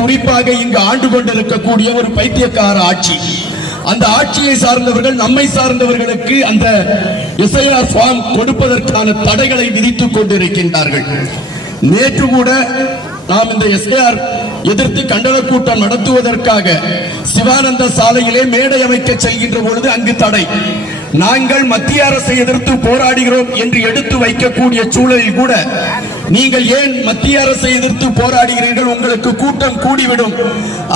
குறிப்பாக இங்கு ஆண்டு கொண்டிருக்கக்கூடிய ஒரு பைத்தியக்கார ஆட்சி. அந்த ஆட்சியை சார்ந்தவர்கள் நம்மை சார்ந்தவர்களுக்கு அந்த எஸ்ஐஆர் ஃபார்ம் கொடுப்பதற்கான தடைகளை விதித்துக் கொண்டிருக்கின்றார்கள். நேற்று கூட நாம் இந்த எஸ்ஐஆர் எதிர்த்து கண்டன கூட்டம் நடத்துவதற்காக சிவானந்த சாலையிலே மேடை அமைக்க செல்கின்ற பொழுது அங்கு தடை. நாங்கள் மத்திய அரசை எதிர்த்து போராடுகிறோம் என்று எடுத்து வைக்கக்கூடிய சூழலில் கூட நீங்கள் ஏன் மத்திய அரசை எதிர்த்து போராடுகிறீர்கள், உங்களுக்கு கூட்டம் கூடிவிடும்,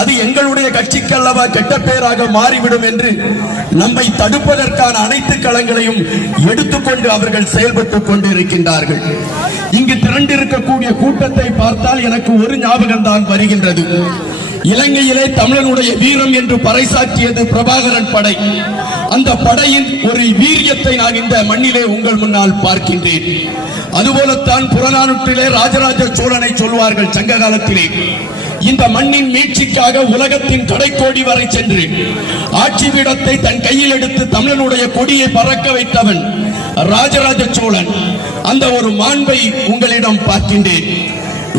அது எங்களுடைய கட்சிக்கு அல்லவா கெட்ட பெயராக மாறிவிடும் என்று நம்மை தடுப்பதற்கான அனைத்து களங்களையும் எடுத்துக்கொண்டு அவர்கள் செயல்பட்டுக் கொண்டிருக்கின்றார்கள். இங்கு திரண்டிருக்கக்கூடிய கூட்டத்தை பார்த்தால் எனக்கு ஒரு ஞாபகம் தான் வருகின்றது. இலங்கையிலே தமிழனுடைய வீரம் என்று பறைசாற்றியது பிரபாகரன் படை. அந்த படையின் ஒரு வீரியத்தை நான் இந்த மண்ணிலே உங்கள் முன்னால் பார்க்கின்றேன். அதுபோலத்தான் புறநானூற்றிலே ராஜராஜ சோழனை சொல்வார்கள் சங்க காலத்திலே. இந்த மண்ணின் மீட்சிக்காக உலகத்தின் கடைக்கோடி வரை சென்று ஆட்சி பீடத்தை தன் கையில் எடுத்து தமிழனுடைய கொடியை பறக்க வைத்தவன் ராஜராஜ சோழன். அந்த ஒரு மாண்பை உங்களிடம் பார்க்கின்றேன்.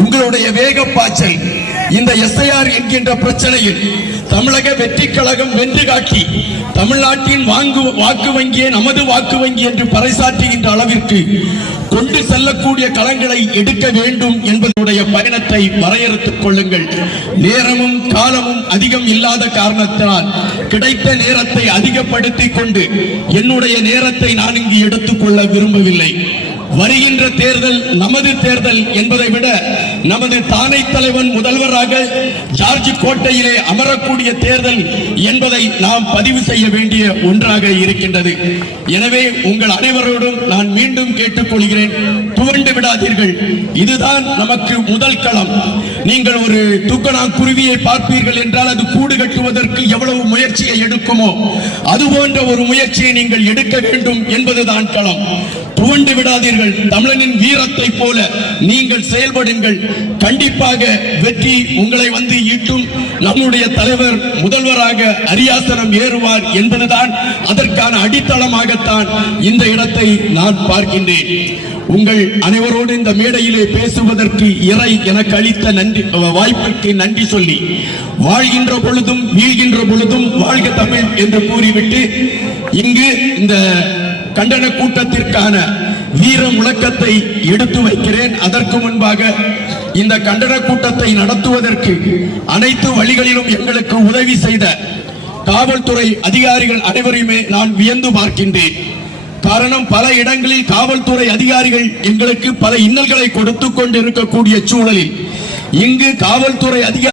உங்களுடைய வேக பாய்ச்சல் இந்த எஸ்ஐஆர் என்கின்ற பிரச்சனையில் தமிழக வெற்றி கழகம் வென்று காட்டி தமிழ்நாட்டின் வாக்கு வங்கியை நமது வாக்கு வங்கி என்று பறைசாற்றுகின்ற அளவிற்கு கொண்டு செல்லக்கூடிய களங்களை எடுக்க வேண்டும் என்பதனுடைய பயணத்தை வரையறுத்துக் கொள்ளுங்கள். நேரமும் காலமும் அதிகம் இல்லாத காரணத்தினால் கிடைத்த நேரத்தை அதிகப்படுத்திக் கொண்டு என்னுடைய நேரத்தை நான் இங்கு எடுத்துக்கொள்ள விரும்பவில்லை. வருகின்ற தேர்தல் நமது தேர்தல் என்பதை விட நமது தானை தலைவன் முதல்வராக ஜார்ஜ் கோட்டையிலே அமரக்கூடிய தேர்தல் என்பதை நாம் பதிவு செய்ய வேண்டிய ஒன்றாக இருக்கின்றது. எனவே உங்கள் அனைவரோடும் நான் மீண்டும் கேட்டுக்கொள்கிறேன், துவண்டு விடாதீர்கள். இதுதான் நமக்கு முதல் களம். நீங்கள் ஒரு தூக்கணாங்குருவியை பார்ப்பீர்கள் என்றால் அது கூடு கட்டுவதற்கு எவ்வளவு முயற்சியை எடுக்குமோ அதுபோன்ற ஒரு முயற்சியை நீங்கள் எடுக்க வேண்டும் என்பதுதான் களம். துவண்டு விடாதீர்கள். தமிழனின் வீரத்தை போல நீங்கள் செயல்படுங்கள். கண்டிப்பாக வெற்றி உங்களை வந்து ஈட்டும். நம்முடைய தலைவர் முதல்வராக அரியாசனம் ஏறுவார் என்பதுதான் அதற்கான அடித்தளமாகத்தான் இந்த இடத்தை நான் பார்க்கின்றேன். உங்கள் அனைவரோடு இந்த மேடையிலே பேசுவதற்கு இறை எனக்கு அளித்த வாய்ப்பிற்கு நன்றி சொல்லி வாழ்கின்ற பொழுதும் வீழ்கின்ற பொழுதும் வாழ்க தமிழ் என்று கூறிவிட்டு இங்கு இந்த கண்டன கூட்டத்திற்கான வீர முழக்கத்தை எடுத்து வைக்கிறேன். அதற்கு முன்பாக இந்த கண்டன கூட்டத்தை நடத்துவதற்கு அனைத்து வழிகளிலும் எங்களுக்கு உதவி செய்த காவல்துறை அதிகாரிகள் அனைவரையுமே நான் வியந்து பார்க்கின்றேன். காரணம், பல இடங்களில் காவல்துறை அதிகாரிகள் எங்களுக்கு பல இன்னல்களை கொடுத்துக் கொண்டிருக்கக்கூடிய சூழலில் இங்கு காவல்துறை அதிகாரி